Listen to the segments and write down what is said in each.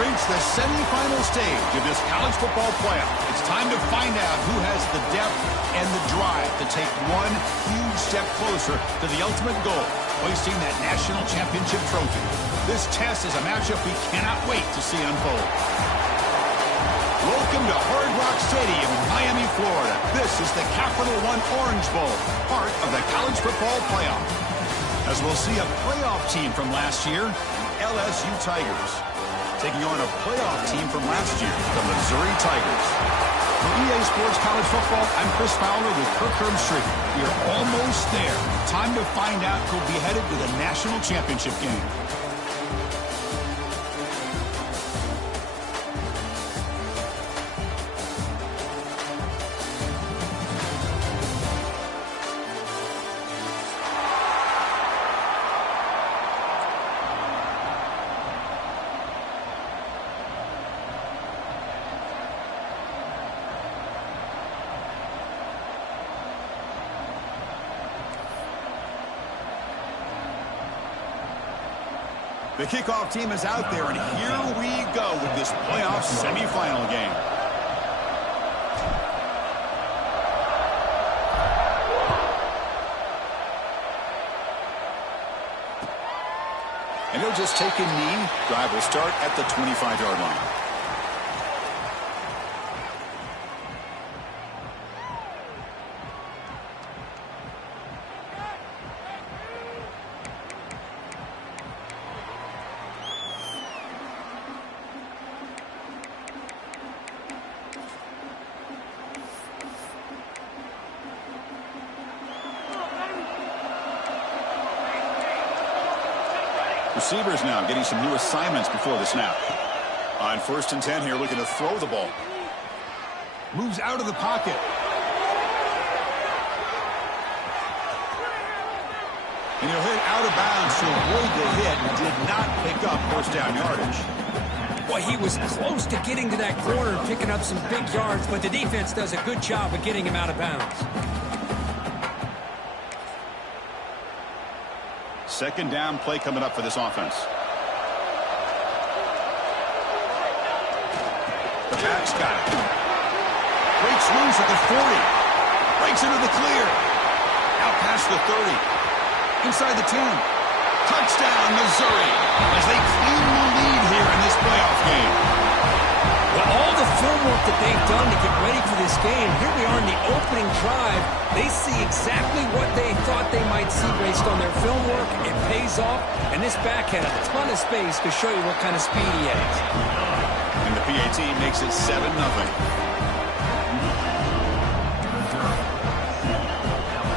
reached the semifinal stage of this college football playoff. It's time to find out who has the depth and the drive to take one huge step closer to the ultimate goal, hoisting that national championship trophy. This test is a matchup we cannot wait to see unfold. Welcome to Hard Rock Stadium in Miami, Florida. This is the Capital One Orange Bowl, part of the college football playoff. As we'll see a playoff team from last year, LSU Tigers, taking on a playoff team from last year, the Missouri Tigers. For EA Sports College Football, I'm Chris Fowler with Kirk Herbstreit. We are almost there. Time to find out who'll be headed to the national championship game. The kickoff team is out there, and here we go with this playoff semifinal game. And he'll just take a knee. Drive will start at the 25-yard line. Receivers now getting some new assignments before the snap. On 1st and 10 here, looking to throw the ball. Moves out of the pocket. And he'll hit out of bounds to avoid the hit. Did not pick up first down yardage. Well, he was close to getting to that corner and picking up some big yards, but the defense does a good job of getting him out of bounds. Second down play coming up for this offense. The back's got it. Breaks loose at the 40. Breaks into the clear. Out past the 30. Inside the 10. Touchdown, Missouri, as they claim the lead here in this playoff game. Well, all the film work that they've done to get ready for this game, here we are in the opening drive. They see exactly what they thought they might see based on their film work. It pays off, and this back had a ton of space to show you what kind of speed he has. And the PAT makes it 7-0.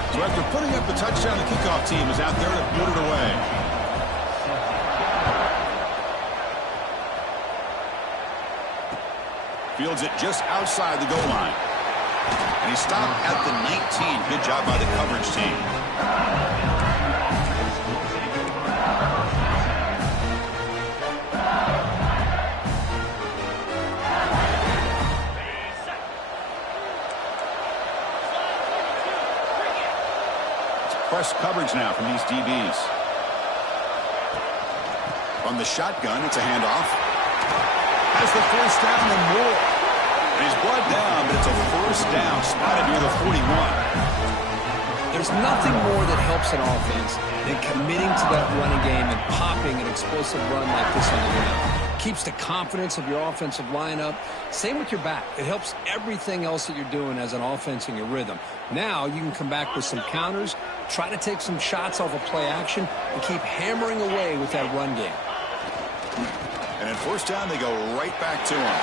So after putting up the touchdown, the kickoff team is out there to put it away. Fields it just outside the goal line. And he stopped at the 19. Good job by the coverage team. It's press coverage now from these DBs. From the shotgun, it's a handoff. Has the first down and more. And he's brought down, but it's a first down spotted near the 41. There's nothing more that helps an offense than committing to that running game and popping an explosive run like this on the ground. Keeps the confidence of your offensive lineup. Same with your back. It helps everything else that you're doing as an offense in your rhythm. Now you can come back with some counters, try to take some shots off of play action, and keep hammering away with that run game. And at first down, they go right back to him.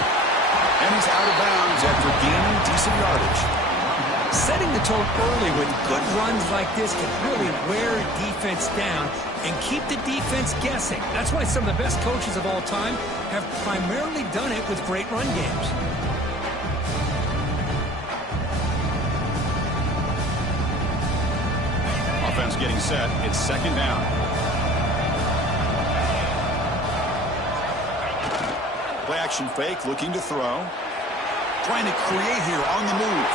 And he's out of bounds after gaining decent yardage. Setting the tone early with good runs like this can really wear a defense down and keep the defense guessing. That's why some of the best coaches of all time have primarily done it with great run games. Offense getting set. It's second down. Play action fake, looking to throw. Trying to create here on the move.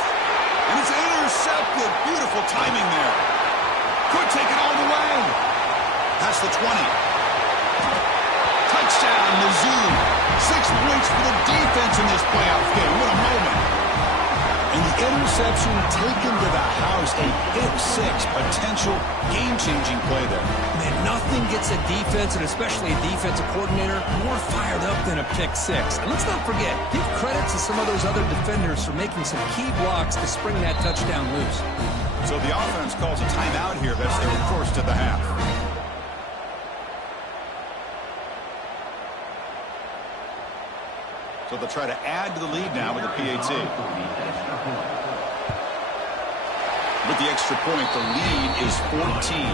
And it's intercepted. Beautiful timing there. Could take it all the way. Past the 20. Touchdown, Mizzou. 6 points for the defense in this playoff game. What a moment. And the interception taken to the house. A pick-6 potential game-changing play there. Man, nothing gets a defense, and especially a defensive coordinator, more fired up than a pick-6. And let's not forget, give credit to some of those other defenders for making some key blocks to spring that touchdown loose. So the offense calls a timeout here as they were forced to the half. So they'll try to add to the lead now with the PAT. With the extra point, the lead is 14.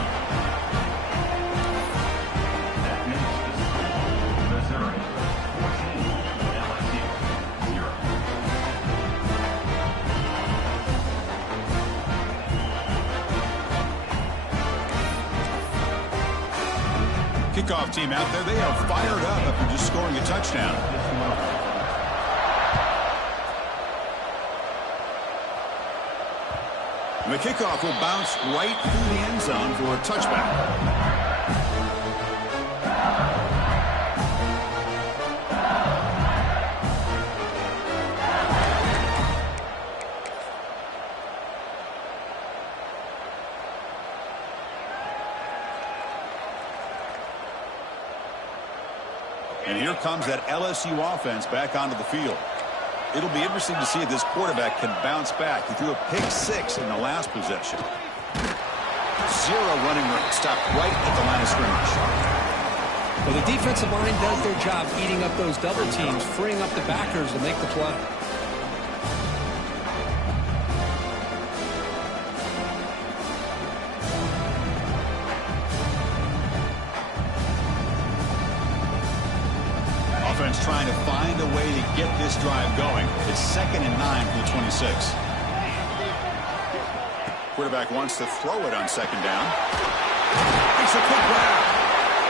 Kickoff team out there, they are fired up after just scoring a touchdown. And the kickoff will bounce right through the end zone for a touchback. And here comes that LSU offense back onto the field. It'll be interesting to see if this quarterback can bounce back. He threw a pick-6 in the last possession. 0 running room, stopped right at the line of scrimmage. Well, the defensive line does their job eating up those double teams, freeing up the backers to make the play. Offense trying to find a way to get this drive going. It's 2nd and 9 for the 26. Quarterback wants to throw it on 2nd down. It's a quick grab.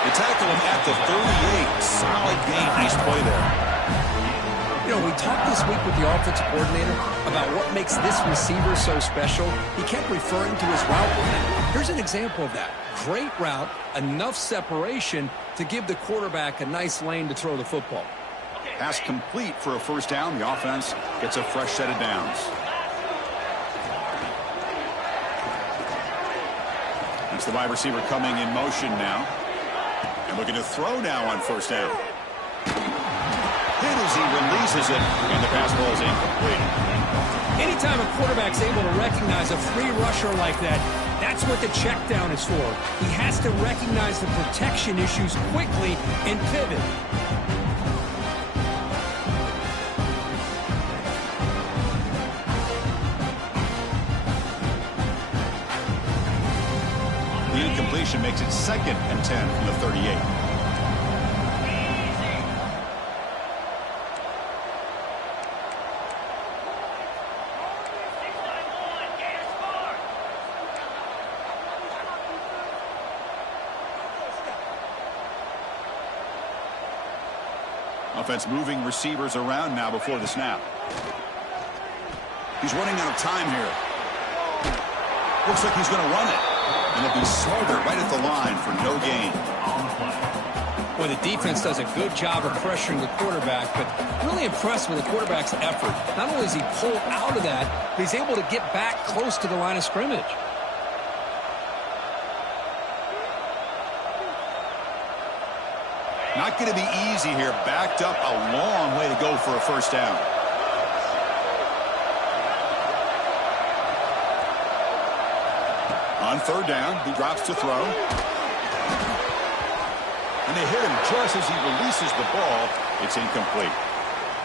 They tackle him at the 38. Solid gain. Nice play there. You know, we talked this week with the offensive coordinator about what makes this receiver so special. He kept referring to his route running. Here's an example of that. Great route, enough separation to give the quarterback a nice lane to throw the football. Pass complete for a first down. The offense gets a fresh set of downs. It's the wide receiver coming in motion now. And looking to throw now on first down. Hit as he releases it, and the pass ball is incomplete. Anytime a quarterback's able to recognize a free rusher like that, that's what the check down is for. He has to recognize the protection issues quickly and pivot. The incompletion makes it 2nd and 10 from the 38. Offense moving receivers around now before the snap. He's running out of time here. Looks like he's going to run it. And it'll be Smothered right at the line for no gain. Well, the defense does a good job of pressuring the quarterback, but really impressed with the quarterback's effort. Not only does he pull out of that, but he's able to get back close to the line of scrimmage. Not going to be easy here. Backed up a long way to go for a first down. On 3rd down, he drops to throw. And they hit him just as he releases the ball. It's incomplete.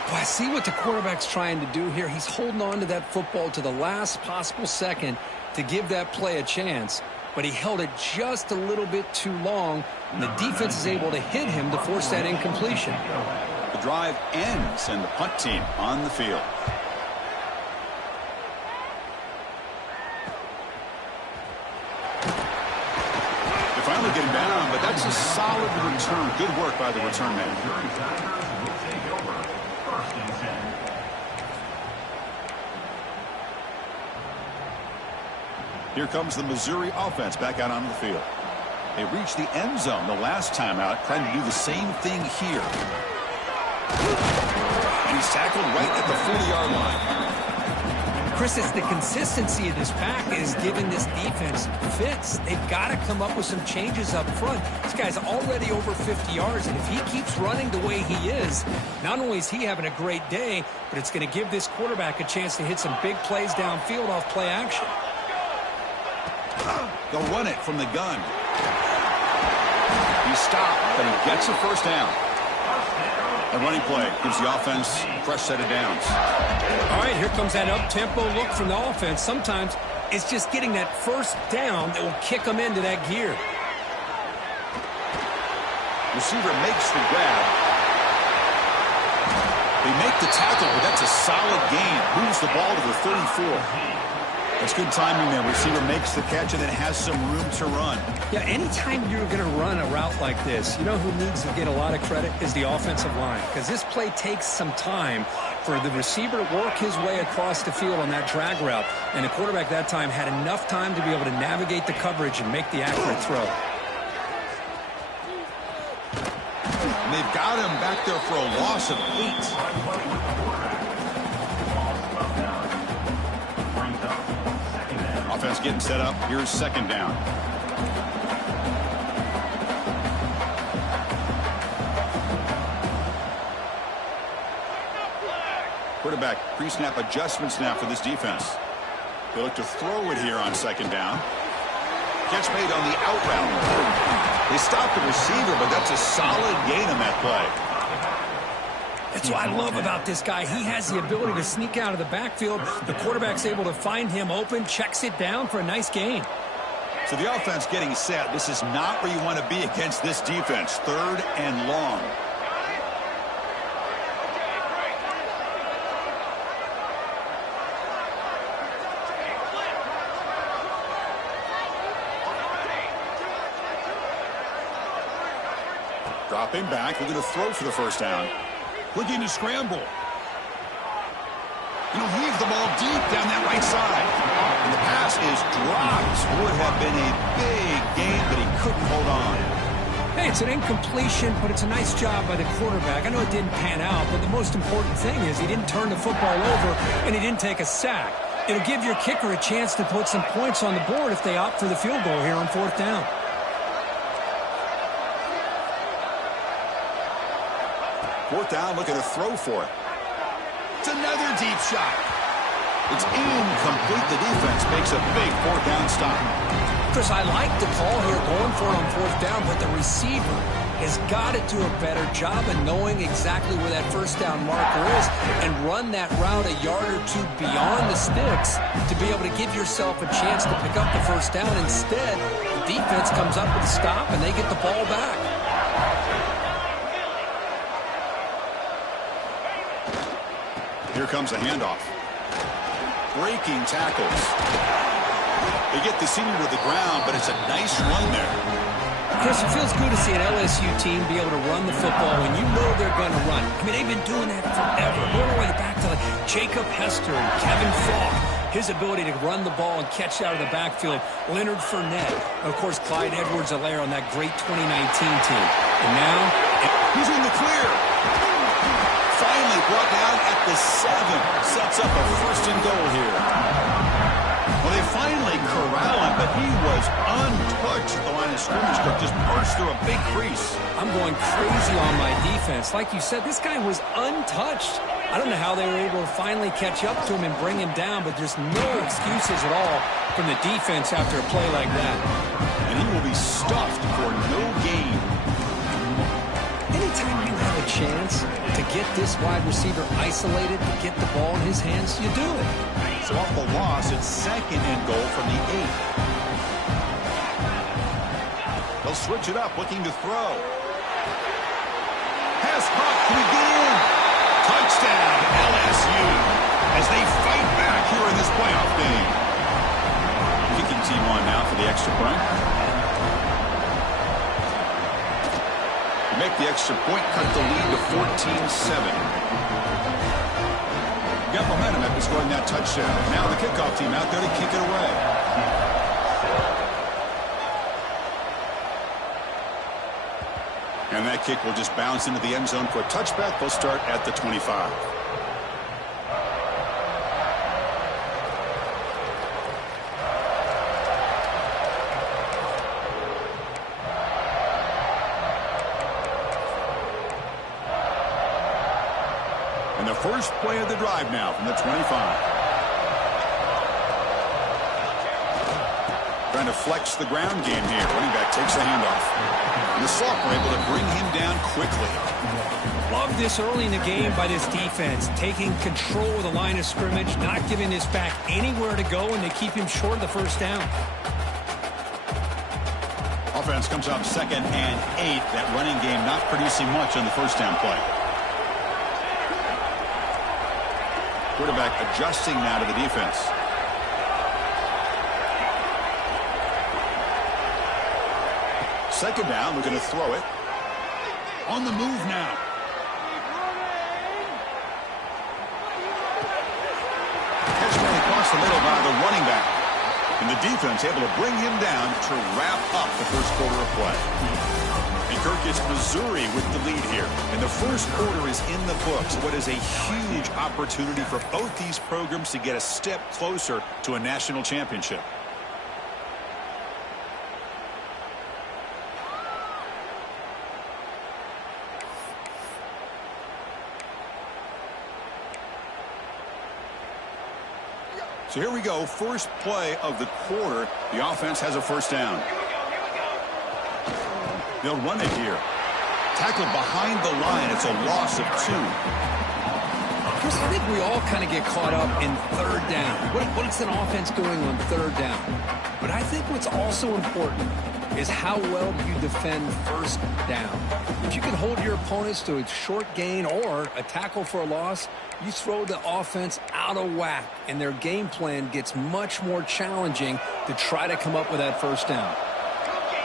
Well, I see what the quarterback's trying to do here. He's holding on to that football to the last possible second to give that play a chance. But he held it just a little bit too long, and the defense is able to hit him to force that incompletion. The drive ends, and the punt team on the field. They finally get him down, but that's a solid return. Good work by the return man. Here comes the Missouri offense back out onto the field. They reached the end zone the last time out, trying to do the same thing here. And he's tackled right at the 40-yard line. Chris, it's the consistency of this pack is giving this defense fits. They've got to come up with some changes up front. This guy's already over 50 yards, and if he keeps running the way he is, not only is he having a great day, but it's going to give this quarterback a chance to hit some big plays downfield off play action. They'll run it from the gun. He stopped, but he gets a first down. A running play gives the offense a fresh set of downs. All right, here comes that up-tempo look from the offense. Sometimes it's just getting that first down that will kick them into that gear. Receiver makes the grab. They make the tackle, but that's a solid gain. Moves the ball to the 34. That's good timing there. Receiver makes the catch and then has some room to run. Yeah, anytime you're going to run a route like this, you know who needs to get a lot of credit is the offensive line, because this play takes some time for the receiver to work his way across the field on that drag route, and the quarterback that time had enough time to be able to navigate the coverage and make the accurate throw. And they've got him back there for a loss of 8. Offense getting set up. Here's second down. Quarterback pre-snap adjustments now for this defense. They look to throw it here on second down. Catch made on the out route. They stopped the receiver, but that's a solid gain on that play. That's what I love about this guy. He has the ability to sneak out of the backfield. The quarterback's able to find him open, checks it down for a nice gain. So the offense getting set. This is not where you want to be against this defense. 3rd and long. Dropping back. We're going to throw for the first down. Looking to scramble. He'll heave the ball deep down that right side. And the pass is dropped. Would have been a big gain, but he couldn't hold on. Hey, it's an incompletion, but it's a nice job by the quarterback. I know it didn't pan out, but the most important thing is he didn't turn the football over and he didn't take a sack. It'll give your kicker a chance to put some points on the board if they opt for the field goal here on 4th down. Fourth down, looking to throw for it. It's another deep shot. It's incomplete. The defense makes a big 4th down stop. Chris, I like the call here going for it on 4th down, but the receiver has got to do a better job of knowing exactly where that first down marker is and run that route a yard or two beyond the sticks to be able to give yourself a chance to pick up the first down. Instead, the defense comes up with a stop and they get the ball back. Here comes a handoff. Breaking tackles. They get the senior to the ground, but it's a nice run there. Chris, it feels good to see an LSU team be able to run the football when you know they're going to run. I mean, they've been doing that forever. Going all the way back to like Jacob Hester and Kevin Falk. His ability to run the ball and catch out of the backfield. Leonard Fournette. And, of course, Clyde Edwards-Helaire on that great 2019 team. And now, he's in the clear. Finally brought down at the 7. Sets up a 1st and goal here. Well, they finally corral him, but he was untouched at the line of scrimmage. Could just burst through a big crease. I'm going crazy on my defense. Like you said, this guy was untouched. I don't know how they were able to finally catch up to him and bring him down, but there's no excuses at all from the defense after a play like that. And he will be stuffed for no gain. Anytime you have a chance to get this wide receiver isolated, to get the ball in his hands, you do it. So off the loss, it's 2nd and goal from the 8. They'll switch it up, looking to throw. Pass caught, can he get in? Touchdown, LSU, as they fight back here in this playoff game. Kicking team on now for the extra point. Make the extra point, cut the lead to 14-7. Got momentum after scoring that touchdown. Now the kickoff team out there to kick it away. And that kick will just bounce into the end zone for a touchback. They'll start at the 25. And the first play of the drive now from the 25. Trying to flex the ground game here. Running back takes the handoff. And the sophomore able to bring him down quickly. Love this early in the game by this defense. Taking control of the line of scrimmage, not giving this back anywhere to go, and they keep him short of the first down. Offense comes out 2nd and 8. That running game not producing much on the first down play. Quarterback adjusting now to the defense. Second down, we're going to throw it. On the move now. Catch made across the middle by the running back. And the defense able to bring him down to wrap up the first quarter of play. And Kirk, it's Missouri with the lead here. And the first quarter is in the books. What is a huge opportunity for both these programs to get a step closer to a national championship. So here we go. First play of the quarter. The offense has a first down. They'll run it here. Tackled behind the line. It's a loss of 2. Chris, I think we all kind of get caught up in third down. What's an offense doing on third down? But I think what's also important is how well you defend first down. If you can hold your opponents to a short gain or a tackle for a loss, you throw the offense out of whack, and their game plan gets much more challenging to try to come up with that first down.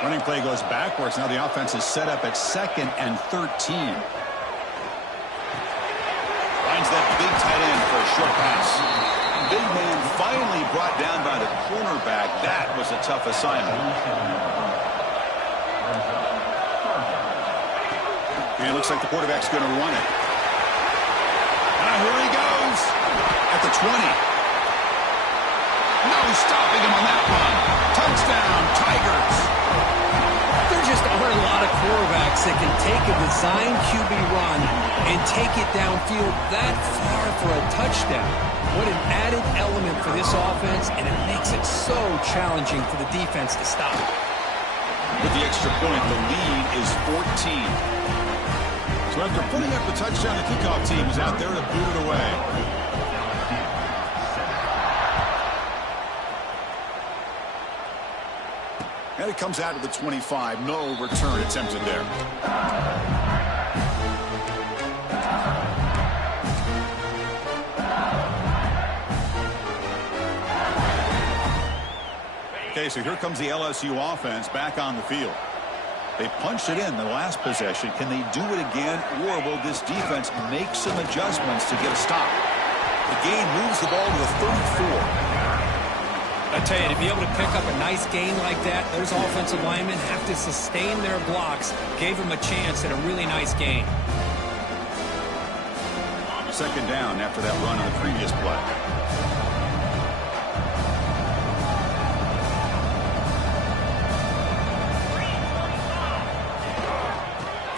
Running play goes backwards. Now the offense is set up at 2nd and 13. Finds that big tight end for a short pass. Big man finally brought down by the cornerback. That was a tough assignment. And it looks like the quarterback's going to run it. And here he goes at the 20. No stopping him on that one. Touchdown, Tigers. There just aren't a lot of quarterbacks that can take a design QB run and take it downfield that far for a touchdown. What an added element for this offense, and it makes it so challenging for the defense to stop. With the extra point, the lead is 14. So after putting up the touchdown, the kickoff team is out there to boot it away. And it comes out to the 25. No return attempted there. Okay, so here comes the LSU offense back on the field. They punched it in the last possession. Can they do it again, or will this defense make some adjustments to get a stop? The game moves the ball to the 34. I tell you, to be able to pick up a nice gain like that, those offensive linemen have to sustain their blocks. Gave them a chance at a really nice gain. Second down after that run on the previous play.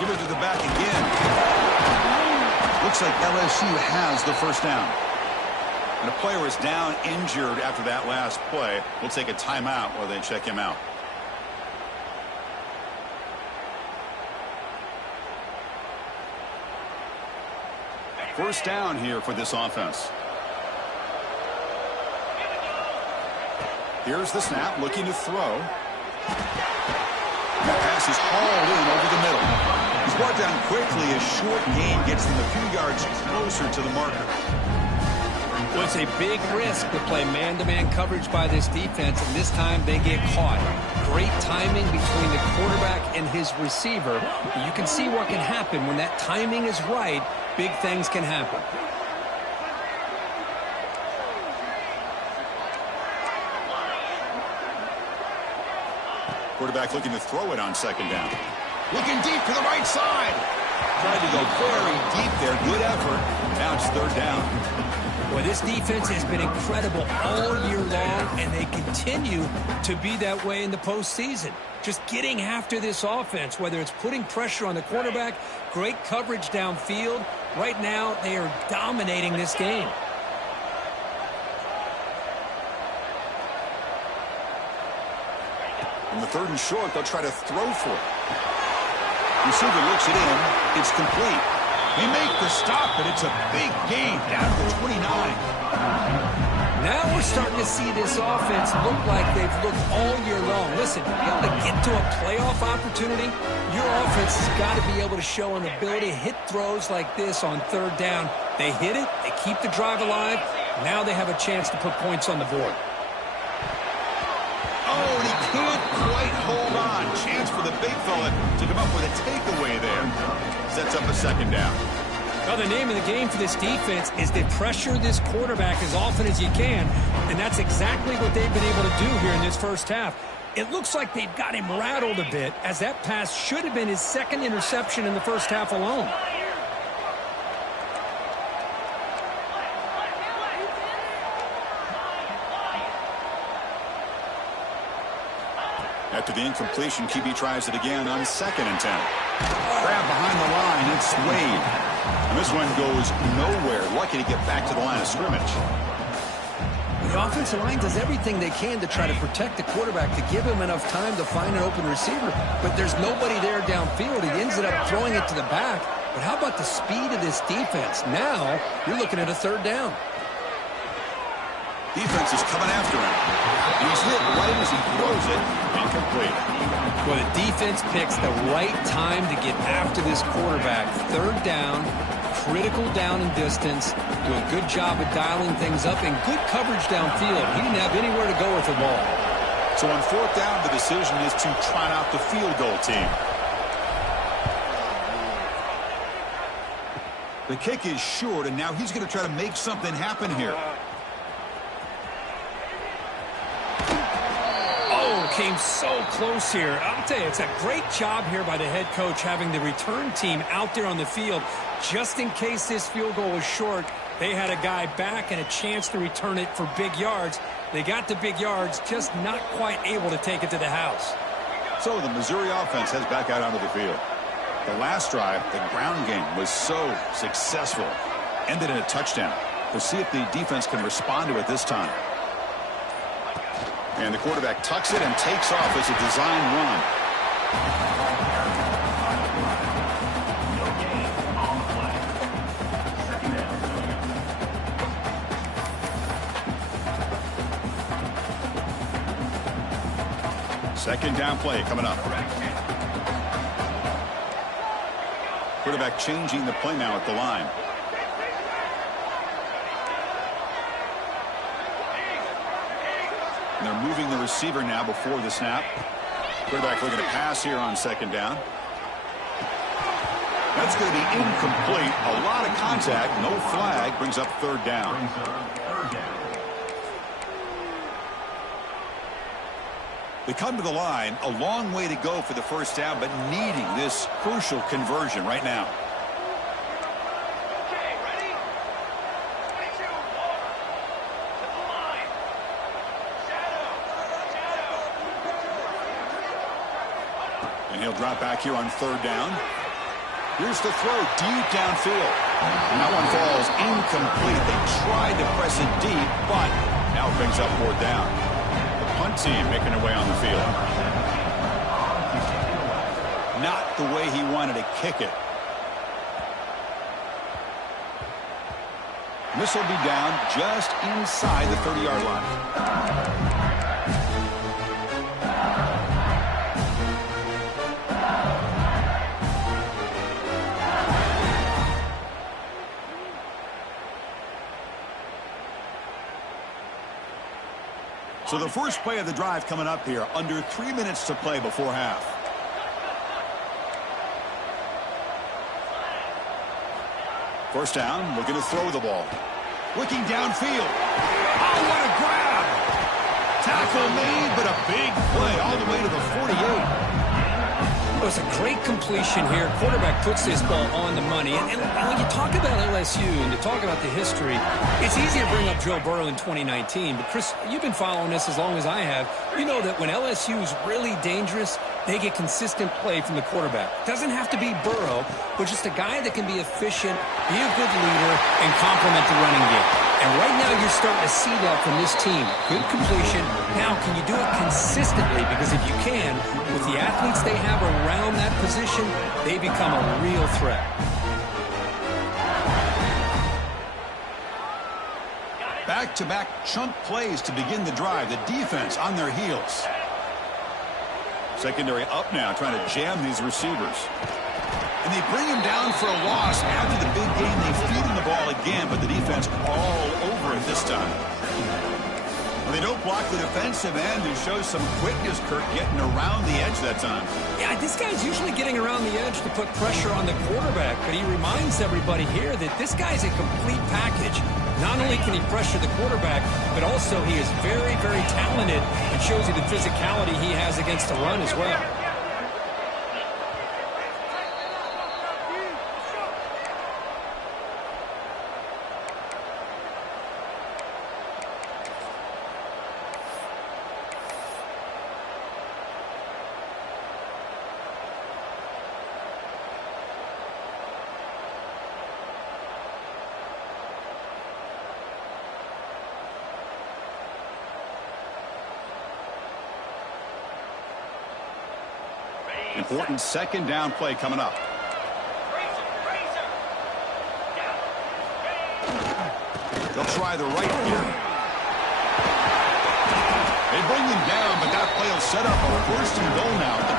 Give it to the back again. Looks like LSU has the first down. And a player is down injured after that last play. We'll take a timeout while they check him out. First down here for this offense. Here's the snap, looking to throw. And the pass is hauled in over the middle. He's brought down quickly. A short gain gets them a few yards closer to the marker. Well, it's a big risk to play man-to-man coverage by this defense, and this time they get caught. Great timing between the quarterback and his receiver. You can see what can happen when that timing is right. Big things can happen. Quarterback looking to throw it on second down. Looking deep to the right side. Tried to go very deep there. Good effort. Now it's third down. Boy, this defense has been incredible all year long, and they continue to be that way in the postseason. Just getting after this offense, whether it's putting pressure on the quarterback, great coverage downfield. Right now, they are dominating this game. On the third and short, they'll try to throw for it. Receiver looks it in. It's complete. They make the stop, but it's a big gain down to the 29. Now we're starting to see this offense look like they've looked all year long. Listen, to be able to get to a playoff opportunity, your offense has got to be able to show an ability to hit throws like this on third down. They hit it, they keep the drive alive. Now they have a chance to put points on the board. Oh, and he can't quite hold on. Chance for the big fella to come up with a takeaway there. Sets up a second down. Well, the name of the game for this defense is to pressure this quarterback as often as you can, and that's exactly what they've been able to do here in this first half. It looks like they've got him rattled a bit, as that pass should have been his second interception in the first half alone. After the incompletion, QB tries it again on 2nd and 10. Grab behind the line, it's Wade. And this one goes nowhere. Lucky to get back to the line of scrimmage. The offensive line does everything they can to try to protect the quarterback, to give him enough time to find an open receiver. But there's nobody there downfield. He ends up throwing it to the back. But how about the speed of this defense? Now you're looking at a third down. Defense is coming after him. He's hit right as he throws it. Incomplete. Well, the defense picks the right time to get after this quarterback. Third down, critical down and distance. Do a good job of dialing things up and good coverage downfield. He didn't have anywhere to go with the ball. So on fourth down, the decision is to trot out the field goal team. The kick is short, and now he's going to try to make something happen here. Came so close here. I'll tell you, it's a great job here by the head coach having the return team out there on the field. Just in case this field goal was short, they had a guy back and a chance to return it for big yards. They got the big yards, just not quite able to take it to the house. So the Missouri offense heads back out onto the field. The last drive, the ground game, was so successful. Ended in a touchdown. We'll see if the defense can respond to it this time. And the quarterback tucks it and takes off as a design run. Second down play coming up. Quarterback changing the play now at the line. And they're moving the receiver now before the snap. Quarterback looking to pass here on second down. That's going to be incomplete. A lot of contact. No flag. Brings up third down. They come to the line. A long way to go for the first down, but needing this crucial conversion right now. And he'll drop back here on third down. Here's the throw deep downfield. And that one falls incomplete. They tried to press it deep, but now it brings up fourth down. The punt team making their way on the field. Not the way he wanted to kick it. This will be down just inside the 30-yard line. So the first play of the drive coming up here, under 3 minutes to play before half. First down, looking to throw the ball. Looking downfield. Oh, what a grab! Tackle made, but a big play all the way to the 48. Well, it's a great completion here. Quarterback puts this ball on the money. And when you talk about LSU and you talk about the history, it's easy to bring up Joe Burrow in 2019. But, Chris, you've been following this as long as I have. You know that when LSU is really dangerous, they get consistent play from the quarterback. Doesn't have to be Burrow, but just a guy that can be efficient, be a good leader, and complement the running game. And right now you're starting to see that from this team. Good completion. Now, can you do it consistently? Because if you can, with the athletes they have around that position, they become a real threat. Back-to-back chunk plays to begin the drive. The defense on their heels. Secondary up now, trying to jam these receivers. And they bring him down for a loss. After the big game, they feed him the ball again, but the defense all over it this time. Well, they don't block the defensive end and show some quickness, Kirk, getting around the edge that time. Yeah, this guy's usually getting around the edge to put pressure on the quarterback, but he reminds everybody here that this guy's a complete package. Not only can he pressure the quarterback, but also he is very, very talented and shows you the physicality he has against the run as well. Important second down play coming up. They'll try the right here. They bring him down, but that play will set up a first and goal now at the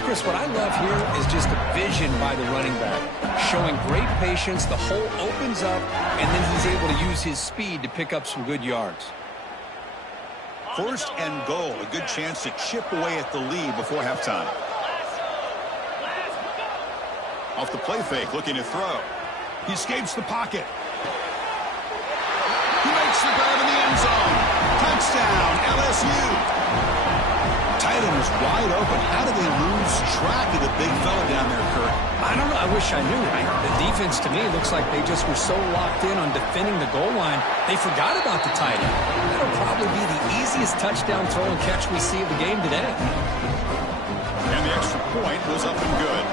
10. Chris, what I love here is just the vision by the running back. Showing great patience, the hole opens up, and then he's able to use his speed to pick up some good yards. First and goal, a good chance to chip away at the lead before halftime. Off the play fake, looking to throw. He escapes the pocket. He makes the grab in the end zone. Touchdown, LSU. Tight end was wide open. How did they lose track of the big fella down there, Kirk? I don't know. I wish I knew. The defense, to me, looks like they just were so locked in on defending the goal line, they forgot about the tight end. That'll probably be the easiest touchdown throw and catch we see of the game today. And the extra point was up and good.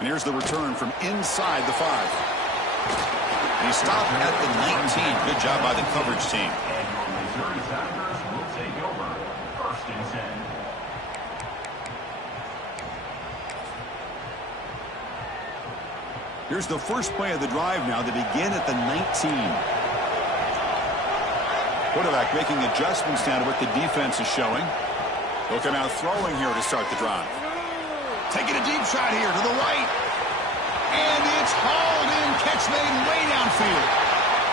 And here's the return from inside the 5. He stopped at the 19. Good job by the coverage team. Here's the first play of the drive now. They begin at the 19. Quarterback making adjustments down to what the defense is showing. They'll come out throwing here to start the drive. Taking a deep shot here to the right. And it's hauled in, catch made way downfield.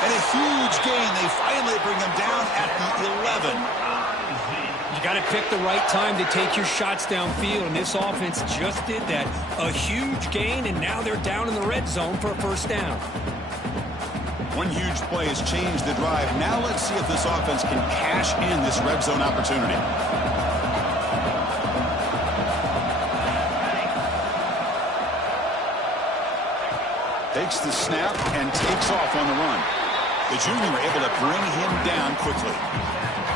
And a huge gain. They finally bring him down at the 11. You got to pick the right time to take your shots downfield, and this offense just did that. A huge gain, and now they're down in the red zone for a first down. One huge play has changed the drive. Now let's see if this offense can cash in this red zone opportunity. Takes the snap and takes off on the run. The junior able to bring him down quickly.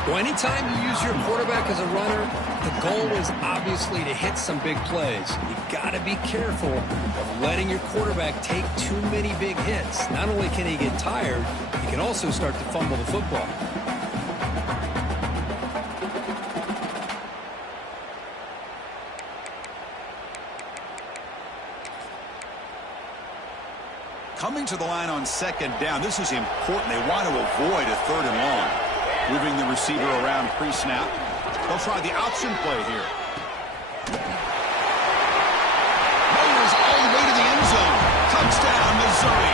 Well, anytime you use your quarterback as a runner, the goal is obviously to hit some big plays. You got to be careful of letting your quarterback take too many big hits. Not only can he get tired, he can also start to fumble the football. Coming to the line on second down, this is important. They want to avoid a third and long. Moving the receiver around pre-snap. They'll try the option play here. Motors all the way to the end zone. Touchdown, Missouri.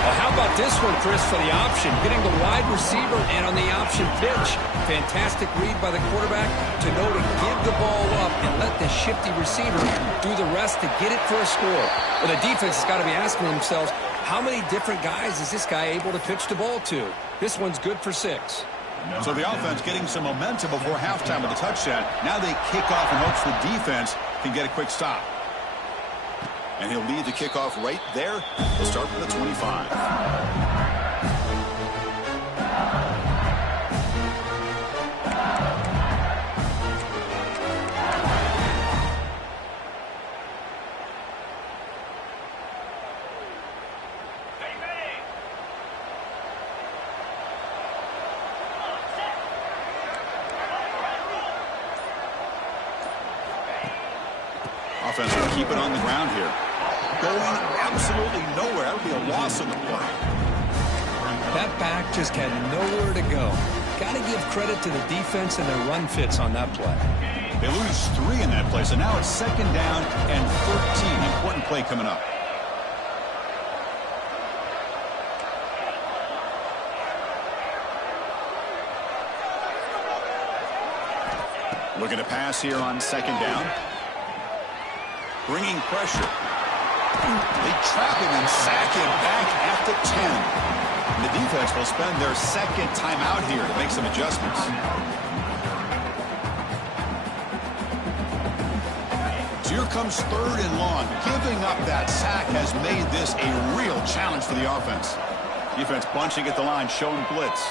Well, how about about this one, Chris, for the option? Getting the wide receiver and on the option pitch. Fantastic read by the quarterback to know to give the ball up and let the shifty receiver do the rest to get it for a score. Well, the defense has got to be asking themselves, how many different guys is this guy able to pitch the ball to? This one's good for 6. So the offense getting some momentum before halftime with a touchdown. Now they kick off in hopes the defense can get a quick stop. And he'll lead the kickoff right there. We'll start from the 25. Offense will keep it on the ground here. Going absolutely nowhere. That would be a loss on the play. That back just had nowhere to go. Got to give credit to the defense and their run fits on that play. They lose 3 in that play, so now it's 2nd down and 13. Important play coming up. Looking to pass here on 2nd down. Bringing pressure. They trap him and sack him back at the 10. And the defense will spend their 2nd timeout here to make some adjustments. So here comes 3rd and long. Giving up that sack has made this a real challenge for the offense. Defense bunching at the line, showing blitz.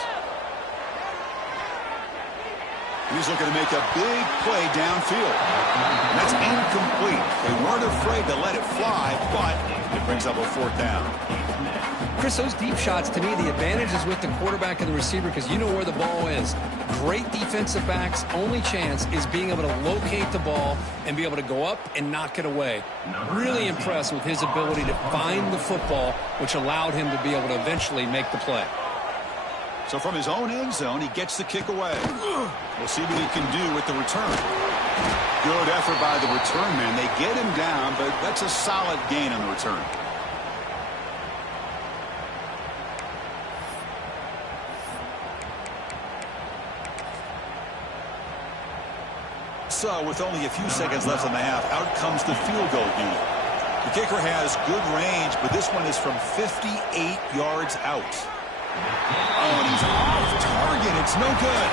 He's looking to make a big play downfield. And that's incomplete. They weren't afraid to let it fly, but it brings up a 4th down. Chris, those deep shots, to me, the advantage is with the quarterback and the receiver because you know where the ball is. Great defensive backs' only chance is being able to locate the ball and be able to go up and knock it away. Really impressed with his ability to find the football, which allowed him to be able to eventually make the play. So from his own end zone, he gets the kick away. We'll see what he can do with the return. Good effort by the return man. They get him down, but that's a solid gain on the return. So with only a few seconds left in the half, out comes the field goal unit. The kicker has good range, but this one is from 58 yards out. Oh, and he's off target. It's no good.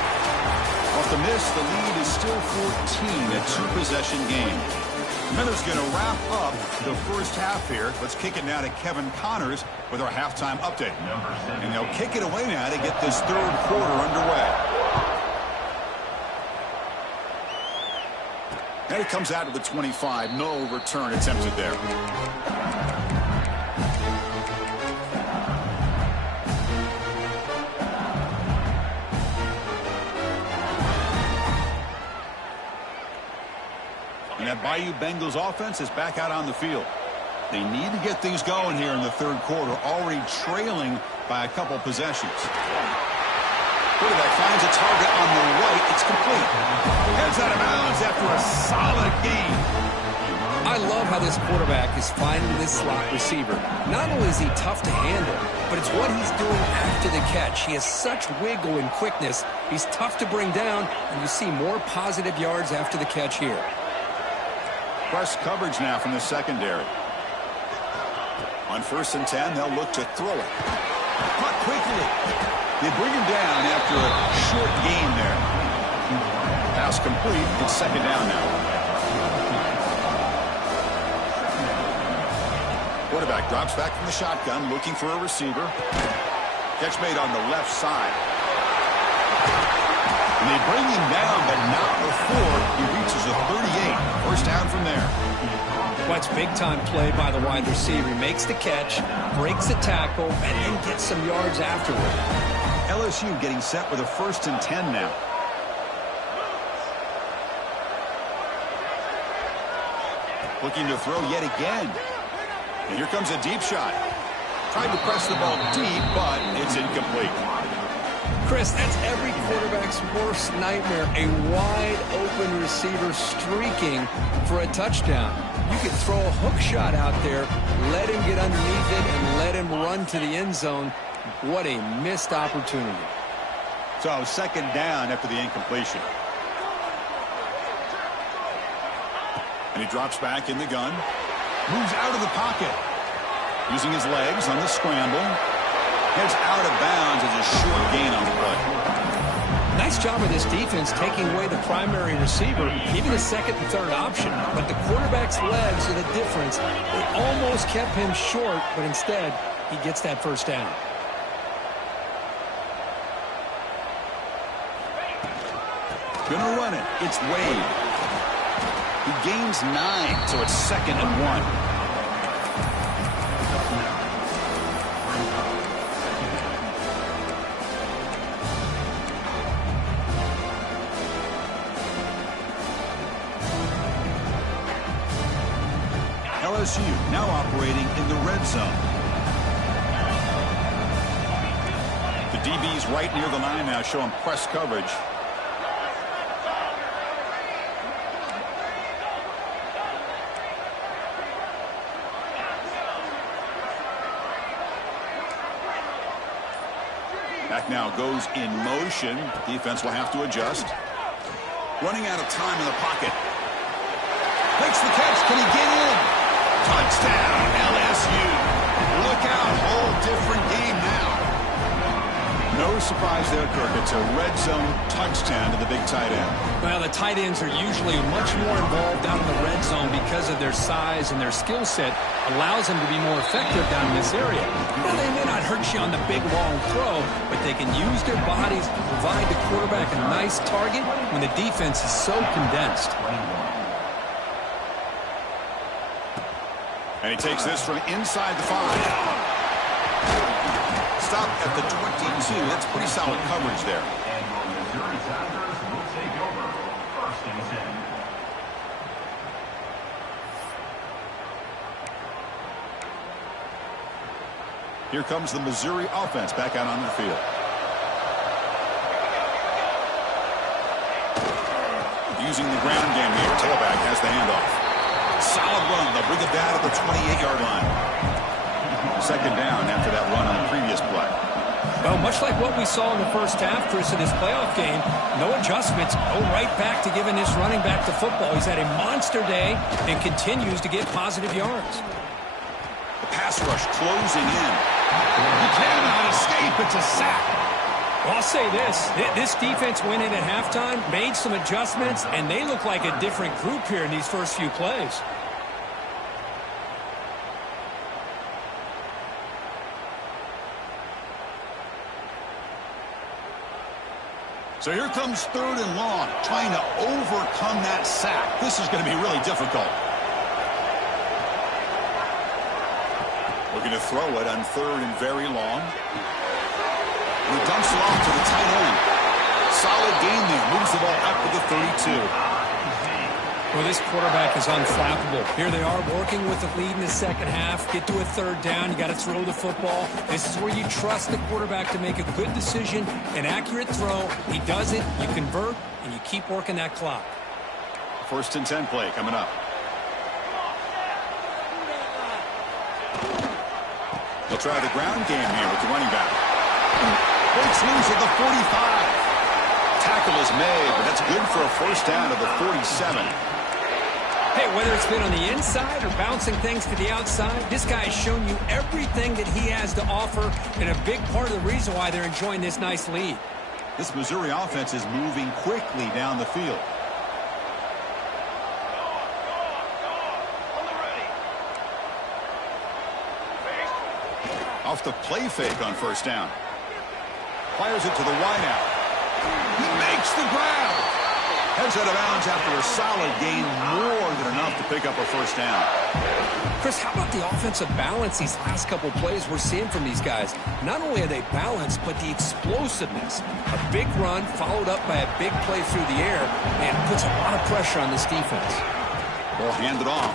Off the miss, the lead is still 14, a 2-possession game. Miller's going to wrap up the first half here. Let's kick it now to Kevin Connors with our halftime update. And they'll kick it away now to get this 3rd quarter underway. And it comes out to the 25. No return attempted there. And that Bayou Bengals offense is back out on the field. They need to get things going here in the 3rd quarter, already trailing by a couple possessions. Quarterback finds a target on the right. It's complete. Heads out of bounds after a solid game. I love how this quarterback is finding this slot receiver. Not only is he tough to handle, but it's what he's doing after the catch. He has such wiggle and quickness. He's tough to bring down, and you see more positive yards after the catch here. Press coverage now from the secondary. On 1st and 10, they'll look to throw it. Caught quickly. They bring him down after a short gain there. Pass complete. It's 2nd down now. Quarterback drops back from the shotgun, looking for a receiver. Catch made on the left side. And they bring him down, but not before he reaches a 38. First down from there. That's big-time play by the wide receiver. He makes the catch, breaks the tackle, and then gets some yards afterward. LSU getting set with a 1st and 10 now. Looking to throw yet again. And here comes a deep shot. Tried to press the ball deep, but it's incomplete. Chris, that's every quarterback's worst nightmare, a wide-open receiver streaking for a touchdown. You can throw a hook shot out there, let him get underneath it, and let him run to the end zone. What a missed opportunity. So second down after the incompletion. And he drops back in the gun. Moves out of the pocket. Using his legs on the scramble. Heads out of bounds as a short gain on the play. Nice job of this defense taking away the primary receiver, even the second and third option. But the quarterback's legs are the difference. They almost kept him short, but instead, he gets that first down. Gonna run it. It's Wade. He gains 9, so it's 2nd and 1. LSU now operating in the red zone. The DB's right near the line now showing press coverage. Back now goes in motion. Defense will have to adjust. Running out of time in the pocket. Makes the catch. Can he get in? Touchdown, LSU. Look out. Whole different game now. No surprise there, Kirk. It's a red zone touchdown to the big tight end. Well, the tight ends are usually much more involved down in the red zone because of their size and their skill set. Allows them to be more effective down in this area. Now, they may not hurt you on the big, long throw, but they can use their bodies to provide the quarterback a nice target when the defense is so condensed. And he takes this from inside the 5. Stop at the 22. That's pretty solid coverage there. Here comes the Missouri offense back out on the field. Using the ground game here. Tailback has the handoff. Solid run. They'll bring it down at the 28-yard line. 2nd down after that run on the previous play. Well, much like what we saw in the first half, Chris, in this playoff game, no adjustments, go right back to giving this running back the football. He's had a monster day and continues to get positive yards. The pass rush closing in. He cannot escape. It's a sack. Well, I'll say this defense went in at halftime, made some adjustments, and they look like a different group here in these first few plays. So here comes 3rd and long, trying to overcome that sack. This is going to be really difficult. Looking to throw it on 3rd and very long. He dumps it off to the tight end. Solid gain there. Moves the ball up to the 32. Well, this quarterback is unflappable. Here they are working with the lead in the second half. Get to a 3rd down. You got to throw the football. This is where you trust the quarterback to make a good decision, an accurate throw. He does it, you convert, and you keep working that clock. 1st and 10 play coming up. They'll try the ground game here with the running back. Breaks loose at the 45. Tackle is made, but that's good for a 1st down to the 47. Hey, whether it's been on the inside or bouncing things to the outside, this guy has shown you everything that he has to offer, and a big part of the reason why they're enjoying this nice lead. This Missouri offense is moving quickly down the field. Off the play fake on 1st down. Fires it to the wideout. He makes the grab. Heads out of bounds after a solid gain, more than enough to pick up a 1st down. Chris, how about the offensive balance these last couple plays we're seeing from these guys? Not only are they balanced, but the explosiveness. A big run followed up by a big play through the air, and puts a lot of pressure on this defense. Ball handed off.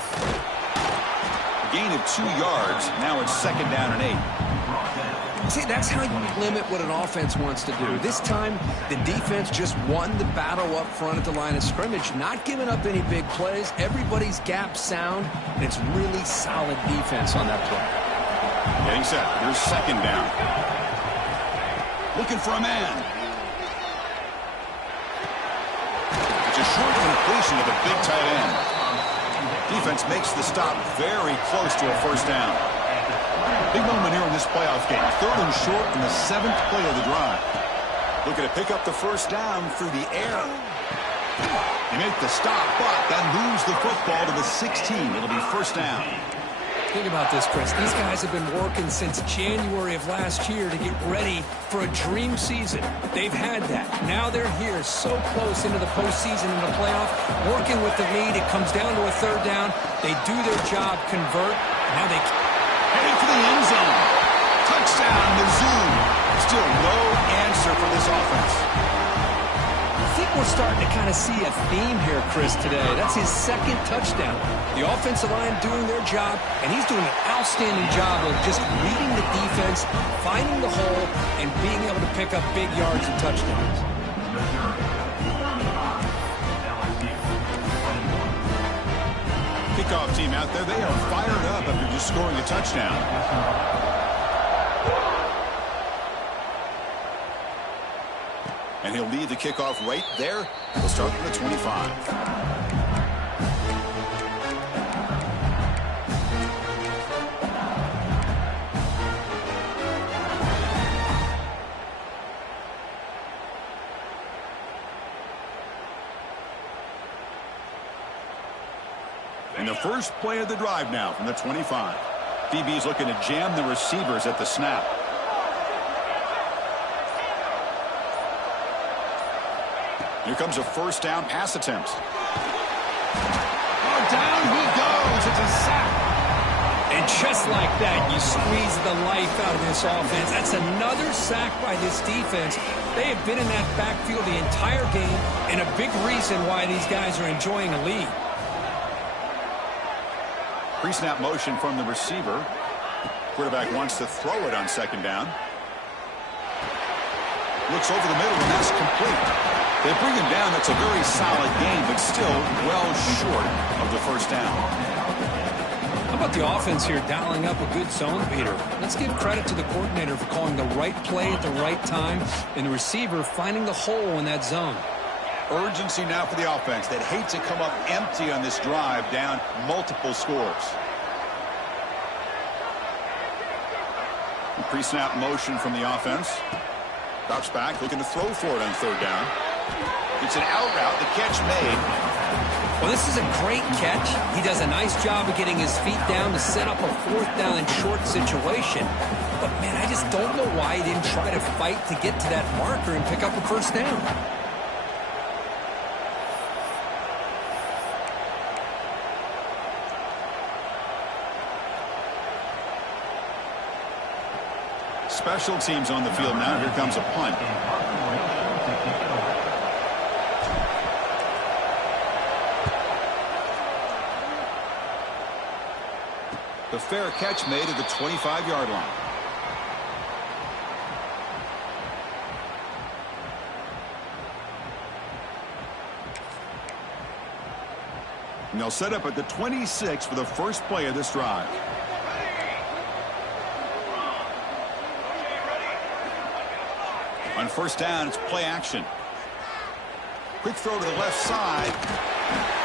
A gain of 2 yards. Now it's 2nd down and 8. See, that's how you limit what an offense wants to do. This time, the defense just won the battle up front at the line of scrimmage, not giving up any big plays. Everybody's gap sound, and it's really solid defense on that play. Getting set. Here's second down. Looking for a man. It's a short completion of the big tight end. Defense makes the stop very close to a first down. Big moment here in this playoff game. Third and short in the 7th play of the drive. Looking to pick up the first down through the air. They make the stop, but then lose the football to the 16. It'll be first down. Think about this, Chris. These guys have been working since January of last year to get ready for a dream season. They've had that. Now they're here so close into the postseason and the playoff, working with the lead. It comes down to a third down. They do their job, convert. Now they heading for the end zone. Touchdown, Mizzou. Still no answer for this offense. I think we're starting to kind of see a theme here, Chris, today. That's his second touchdown. The offensive line doing their job, and he's doing an outstanding job of just reading the defense, finding the hole, and being able to pick up big yards and touchdowns. Kickoff team out there, they are fired up after just scoring a touchdown. And he'll lead the kickoff right there. He'll start from the 25. And the first play of the drive now from the 25. DB's looking to jam the receivers at the snap. Here comes a first down pass attempt. Oh, down he goes. It's a sack. And just like that, you squeeze the life out of this offense. That's another sack by this defense. They have been in that backfield the entire game, and a big reason why these guys are enjoying a lead. Pre-snap motion from the receiver. Quarterback wants to throw it on second down. Looks over the middle, and that's complete. They bring him down. That's a very solid game, but still well short of the first down. How about the offense here dialing up a good zone beater? Let's give credit to the coordinator for calling the right play at the right time, and the receiver finding the hole in that zone. Urgency now for the offense that hates to come up empty on this drive, down multiple scores. Pre-snap motion from the offense. Drops back, looking to throw for it on third down. It's an out route, the catch made. Well, this is a great catch. He does a nice job of getting his feet down to set up a fourth down and short situation. But, man, I just don't know why he didn't try to fight to get to that marker and pick up a first down. Special teams on the field now. Here comes a punt. The fair catch made at the 25-yard line. And they'll set up at the 26 for the first play of this drive. On first down, it's play action. Quick throw to the left side.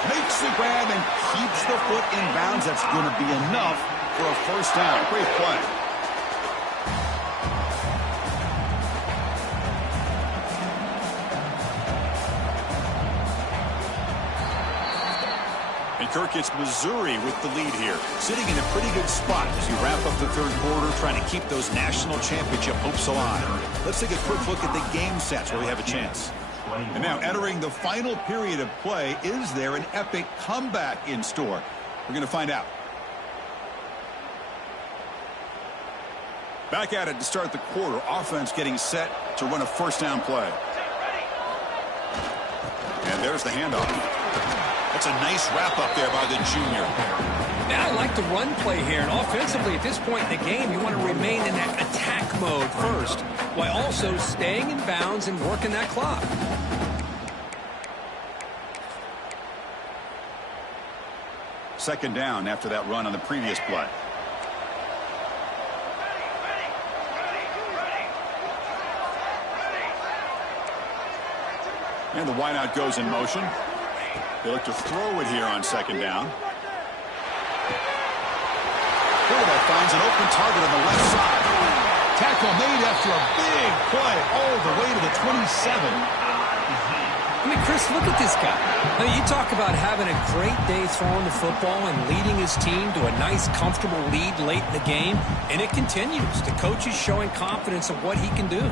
Makes the grab and keeps the foot in bounds. That's going to be enough for a first down. Great play. And Kirk gets Missouri with the lead here, sitting in a pretty good spot as you wrap up the third quarter, trying to keep those national championship hopes alive. Let's take a quick look at the game sets where we have a chance. And now entering the final period of play, is there an epic comeback in store? We're going to find out. Back at it to start the quarter. Offense getting set to run a first down play. And there's the handoff. That's a nice wrap up there by the junior. Yeah, I like the run play here. And offensively, at this point in the game, you want to remain in that attack mode first, while also staying in bounds and working that clock. Second down after that run on the previous play. And the wideout goes in motion. They look to throw it here on second down. Quarterback finds an open target on the left side. Tackle made after a big play all the way to the 27. I mean, Chris, look at this guy. I mean, you talk about having a great day throwing the football and leading his team to a nice, comfortable lead late in the game, and it continues. The coach is showing confidence of what he can do.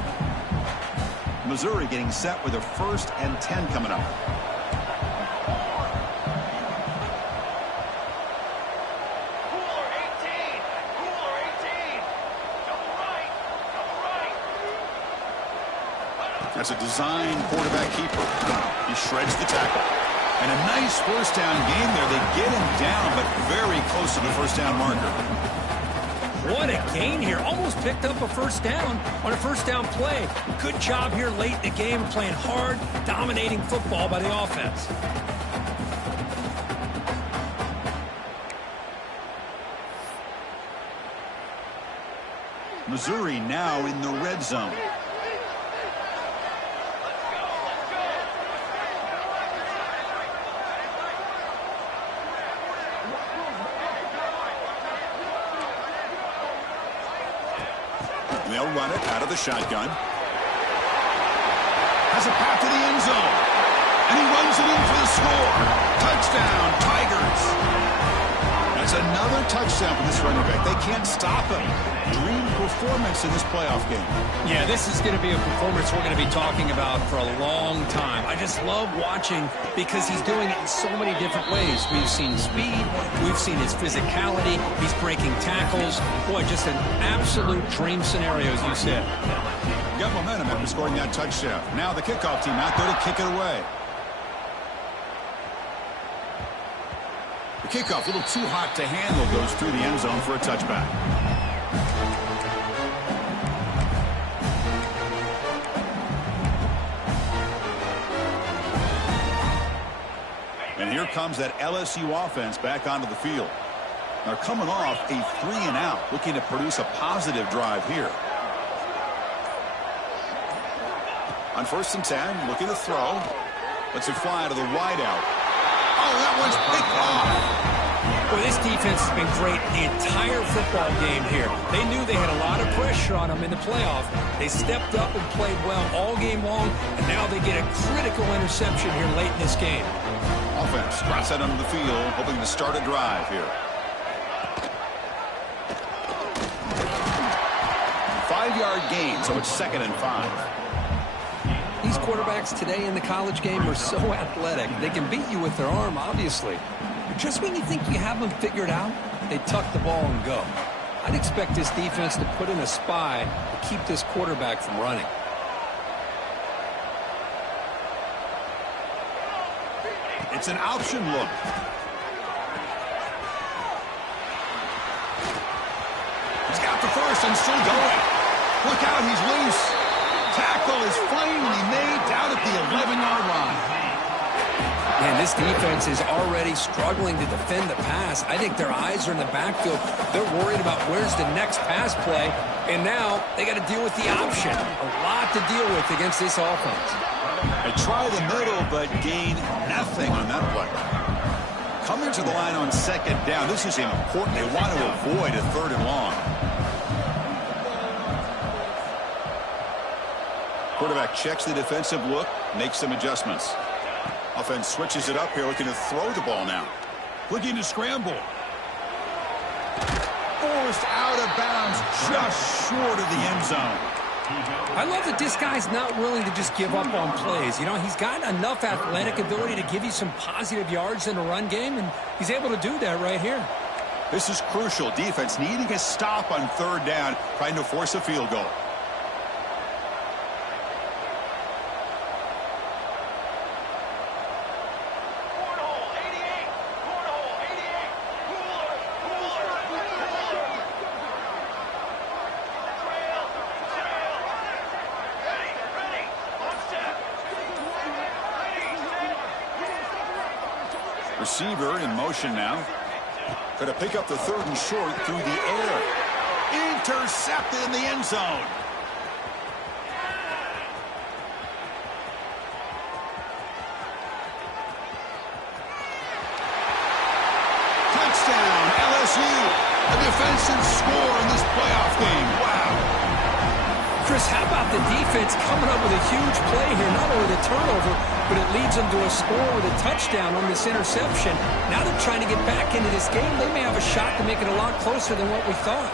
Missouri getting set with a 1st and 10 coming up. That's a design quarterback keeper. He shreds the tackle. And a nice first down game there. They get him down, but very close to the first down marker. What a gain here. Almost picked up a first down on a first down play. Good job here late in the game, playing hard, dominating football by the offense. Missouri now in the red zone. They'll run it out of the shotgun. Has a path to the end zone. And he runs it in for the score. Touchdown, Tigers. That's another touchdown for this running back. They can't stop him. Dream performance in this playoff game. Yeah, this is going to be a performance we're going to be talking about for a long time. I just love watching because he's doing it in so many different ways. We've seen speed. We've seen his physicality. He's breaking tackles. Boy, just an absolute dream scenario, as you said. Got momentum after scoring that touchdown. Now the kickoff team out there to kick it away. The kickoff, a little too hot to handle, goes through the end zone for a touchback. And here comes that LSU offense back onto the field. They're coming off a 3-and-out, looking to produce a positive drive here. On 1st and 10, looking to throw. Lets it fly to the wideout. Oh, that one's picked off. Boy, this defense has been great the entire football game here. They knew they had a lot of pressure on them in the playoff. They stepped up and played well all game long, and now they get a critical interception here late in this game. Offense drops that onto the field, hoping to start a drive here. 5-yard gain, so it's 2nd and 5. These quarterbacks today in the college game are so athletic. They can beat you with their arm, obviously. But just when you think you have them figured out, they tuck the ball and go. I'd expect this defense to put in a spy to keep this quarterback from running. It's an option look. He's got the first and still going. Look out, he's loose. Tackle is finally made down at the 11-yard line. Man, this defense is already struggling to defend the pass. I think their eyes are in the backfield. They're worried about where's the next pass play, and now they got to deal with the option. A lot to deal with against this offense. They try the middle, but gain nothing on that play. Coming to the line on 2nd down. This is important. They want to avoid a 3rd and long. Quarterback checks the defensive look, makes some adjustments. Offense switches it up here, looking to throw the ball now. Looking to scramble. Forced out of bounds, just short of the end zone. I love that this guy's not willing to just give up on plays. You know, he's got enough athletic ability to give you some positive yards in a run game, and he's able to do that right here. This is crucial. Defense needing a stop on 3rd down, trying to force a field goal. Receiver in motion now. Going to pick up the 3rd and short through the air. Intercepted in the end zone. Touchdown, LSU. A defensive score in this playoff game. Wow. Chris, how about the defense coming up with a huge play here? Not only the turnover, but it leads them to a score with a touchdown on this interception. Now they're trying to get back into this game. They may have a shot to make it a lot closer than what we thought.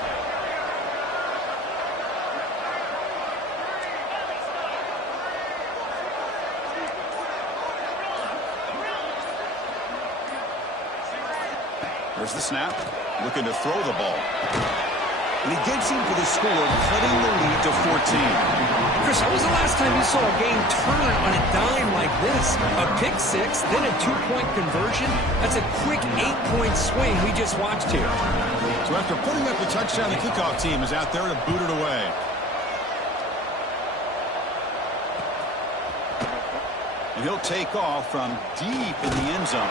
There's the snap. Looking to throw the ball. And he gets him for the score, cutting the lead to 14. Chris, when was the last time you saw a game turn on a dime like this? A pick six, then a 2-point conversion. That's a quick 8-point swing we just watched here. So after putting up the touchdown, the kickoff team is out there to boot it away. And he'll take off from deep in the end zone.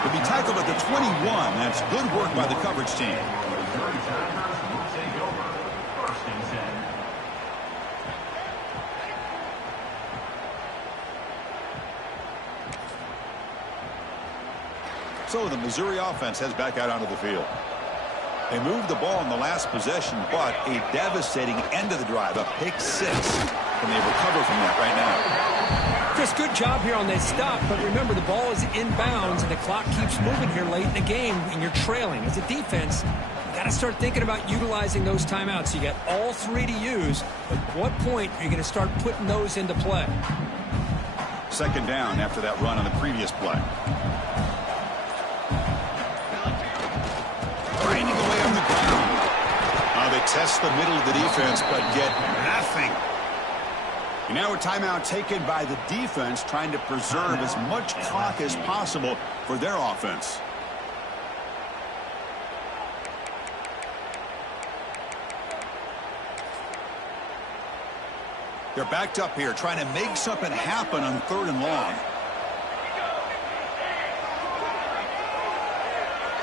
He'll be tackled at the 21. That's good work by the coverage team. So the Missouri offense heads back out onto the field. They moved the ball in the last possession, but a devastating end of the drive, a pick six. Can they recover from that right now? Chris, good job here on that stop, but remember the ball is inbounds and the clock keeps moving here late in the game and you're trailing. As a defense, you got to start thinking about utilizing those timeouts. You got all 3 to use, but at what point are you going to start putting those into play? 2nd down after that run on the previous play. Grinding away on the ground. They test the middle of the defense, but get nothing. And now a timeout taken by the defense, trying to preserve as much clock as possible for their offense. They're backed up here, trying to make something happen on 3rd and long.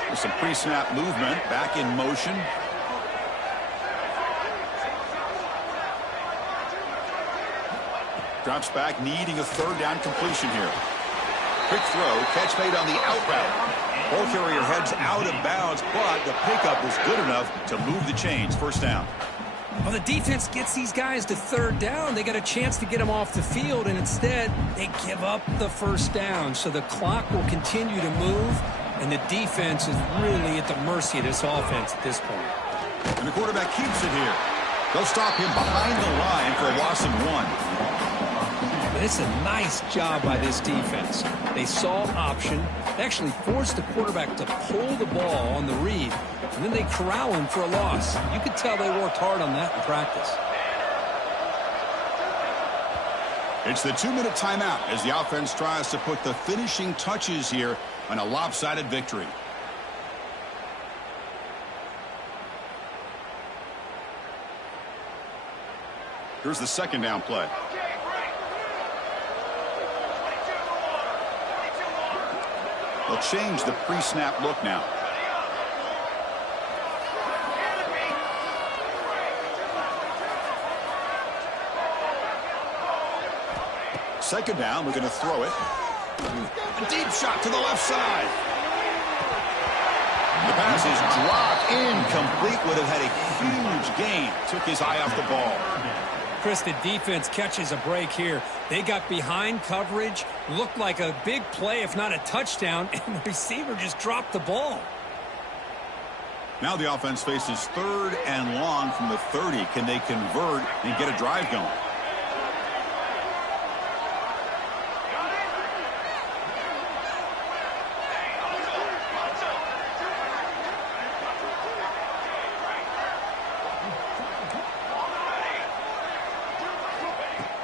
There's some pre-snap movement, back in motion. Drops back, needing a 3rd down completion here. Quick throw, catch made on the out route. Ball carrier heads out of bounds, but the pickup was good enough to move the chains. 1st down. Well, the defense gets these guys to 3rd down. They got a chance to get them off the field, and instead they give up the 1st down. So the clock will continue to move, and the defense is really at the mercy of this offense at this point. And the quarterback keeps it here. They'll stop him behind the line for a loss of 1. It's a nice job by this defense. They saw option, actually forced the quarterback to pull the ball on the read, and then they corral him for a loss. You could tell they worked hard on that in practice. It's the 2-minute timeout as the offense tries to put the finishing touches here on a lopsided victory. Here's the 2nd down play. They'll change the pre-snap look now. Second down, we're going to throw it. A deep shot to the left side. The pass is dropped, incomplete. Would have had a huge gain. Took his eye off the ball. Chris, the defense catches a break here. They got behind coverage, looked like a big play, if not a touchdown, and the receiver just dropped the ball. Now the offense faces 3rd and long from the 30. Can they convert and get a drive going?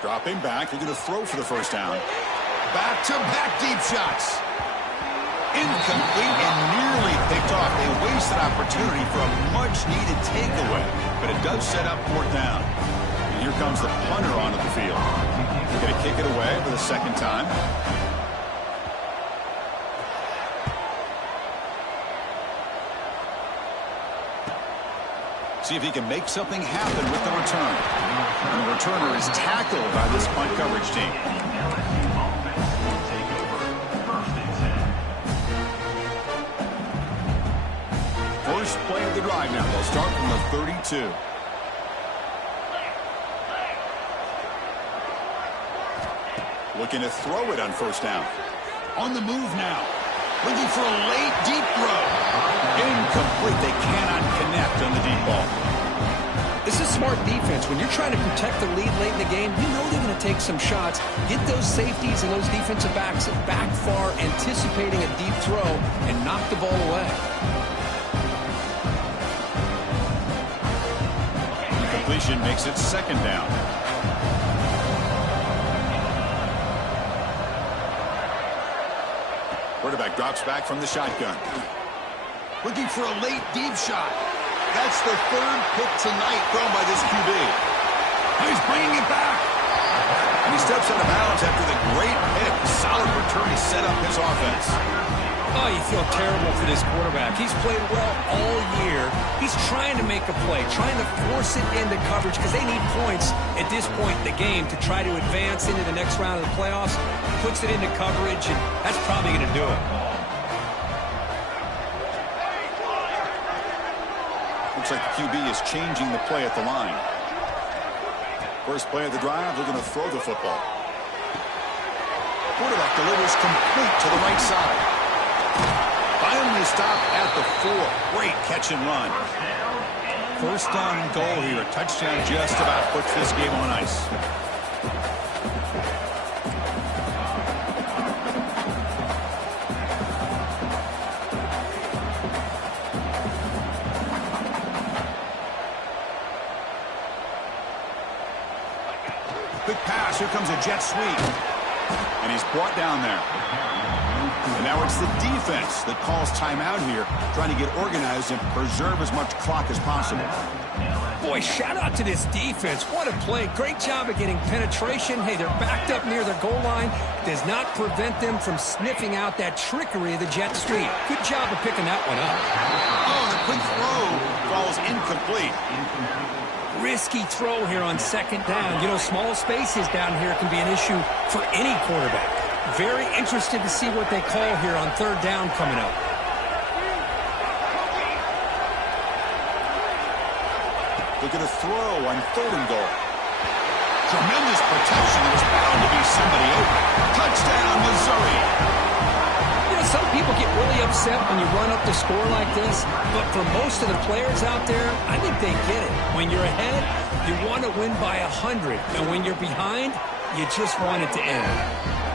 Dropping back, they're going to throw for the 1st down. Back-to-back deep shots. Incomplete and nearly picked off. They wasted opportunity for a much-needed takeaway, but it does set up 4th down. And here comes the punter onto the field. They're going to kick it away for the 2nd time. See if he can make something happen with the return. And the returner is tackled by this punt coverage team. First play of the drive now. They'll start from the 32. Looking to throw it on first down. On the move now. Looking for a late, deep throw. Incomplete. They cannot connect on the deep ball. This is smart defense. When you're trying to protect the lead late in the game, you know they're going to take some shots. Get those safeties and those defensive backs back far, anticipating a deep throw, and knock the ball away. Completion makes it second down. Quarterback drops back from the shotgun. Looking for a late deep shot. That's the third pick tonight thrown by this QB. He's bringing it back. And he steps out of bounds after the great pick. Solid return to set up his offense. Oh, you feel terrible for this quarterback. He's played well all year. He's trying to make a play, trying to force it into coverage because they need points at this point in the game to try to advance into the next round of the playoffs. Puts it into coverage, and that's probably going to do it. Looks like the QB is changing the play at the line. First play of the drive, looking to throw the football. Quarterback delivers complete to the right side. Finally stopped at the 4. Great catch and run. First down and goal here. A touchdown just about puts this game on ice. Quick pass. Here comes a jet sweep. And he's brought down there. And now it's the defense that calls timeout here, trying to get organized and preserve as much clock as possible. Boy, shout out to this defense. What a play. Great job of getting penetration. Hey, they're backed up near their goal line. Does not prevent them from sniffing out that trickery of the jet sweep. Good job of picking that one up. Oh, the quick throw falls incomplete. Risky throw here on second down. You know, small spaces down here can be an issue for any quarterback. Very interested to see what they call here on third down coming up. Look at a throw on third and goal. Tremendous protection. There's bound to be somebody open. Touchdown, Missouri. You know, some people get really upset when you run up the score like this, but for most of the players out there, I think they get it. When you're ahead, you want to win by 100, and when you're behind, you just want it to end.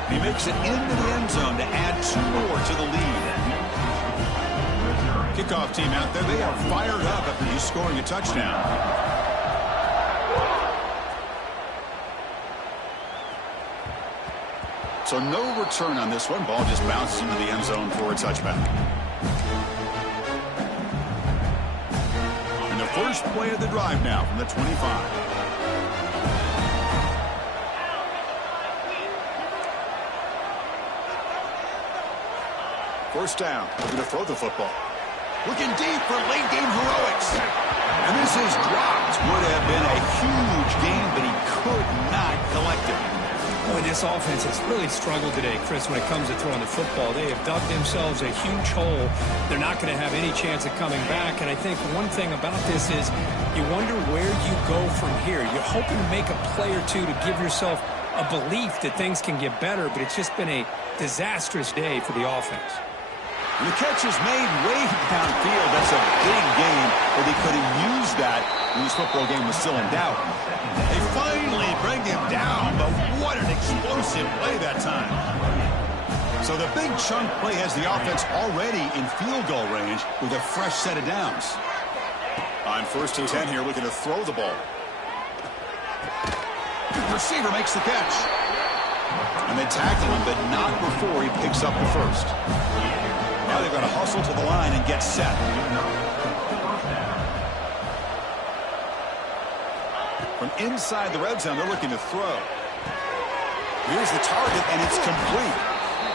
He makes it into the end zone to add 2 more to the lead. Kickoff team out there, they are fired up after just scoring a touchdown. So no return on this one. Ball just bounces into the end zone for a touchback. And the first play of the drive now from the 25. First down. Looking to throw the football. Looking deep for late game heroics. And this is dropped. Would have been a huge game, but he could not collect it. Boy, this offense has really struggled today, Chris, when it comes to throwing the football. They have dug themselves a huge hole. They're not going to have any chance of coming back. And I think one thing about this is you wonder where you go from here. You're hoping to make a play or two to give yourself a belief that things can get better, but it's just been a disastrous day for the offense. And the catch is made way downfield. That's a big game, but they could have used that when this football game was still in doubt. They finally bring him down, but what an explosive play that time. So the big chunk play has the offense already in field goal range with a fresh set of downs. On 1st and 10 here, looking to throw the ball. The receiver makes the catch. And they tackle him, but not before he picks up the first. Now they're going to hustle to the line and get set. From inside the red zone, they're looking to throw. Here's the target, and it's complete.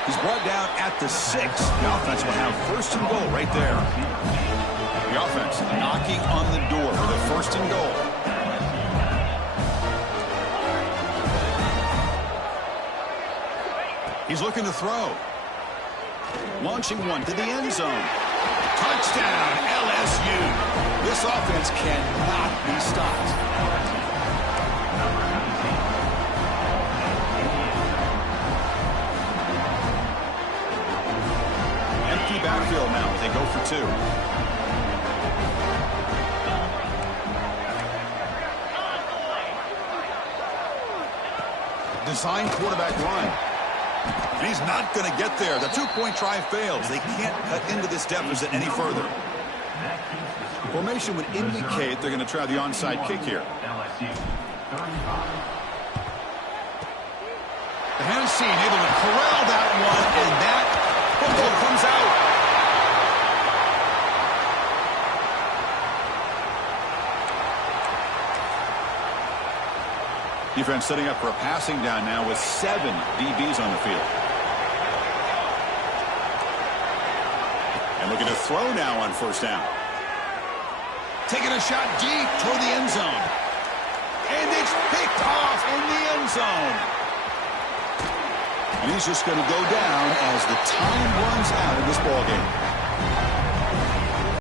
He's brought down at the 6. The offense will have 1st and goal right there. The offense knocking on the door for the first and goal. He's looking to throw. Launching one to the end zone. Touchdown, LSU. This offense cannot be stopped. Empty backfield now as they go for two. Design quarterback run. And he's not going to get there. The two-point try fails. They can't cut into this deficit any further. Formation would indicate they're going to try the onside kick here. The hands seen, able to corral that one, and that football comes out. Defense setting up for a passing down now with 7 DBs on the field. And looking to throw now on first down. Taking a shot deep toward the end zone. And it's picked off in the end zone. And he's just going to go down as the time runs out in this ballgame.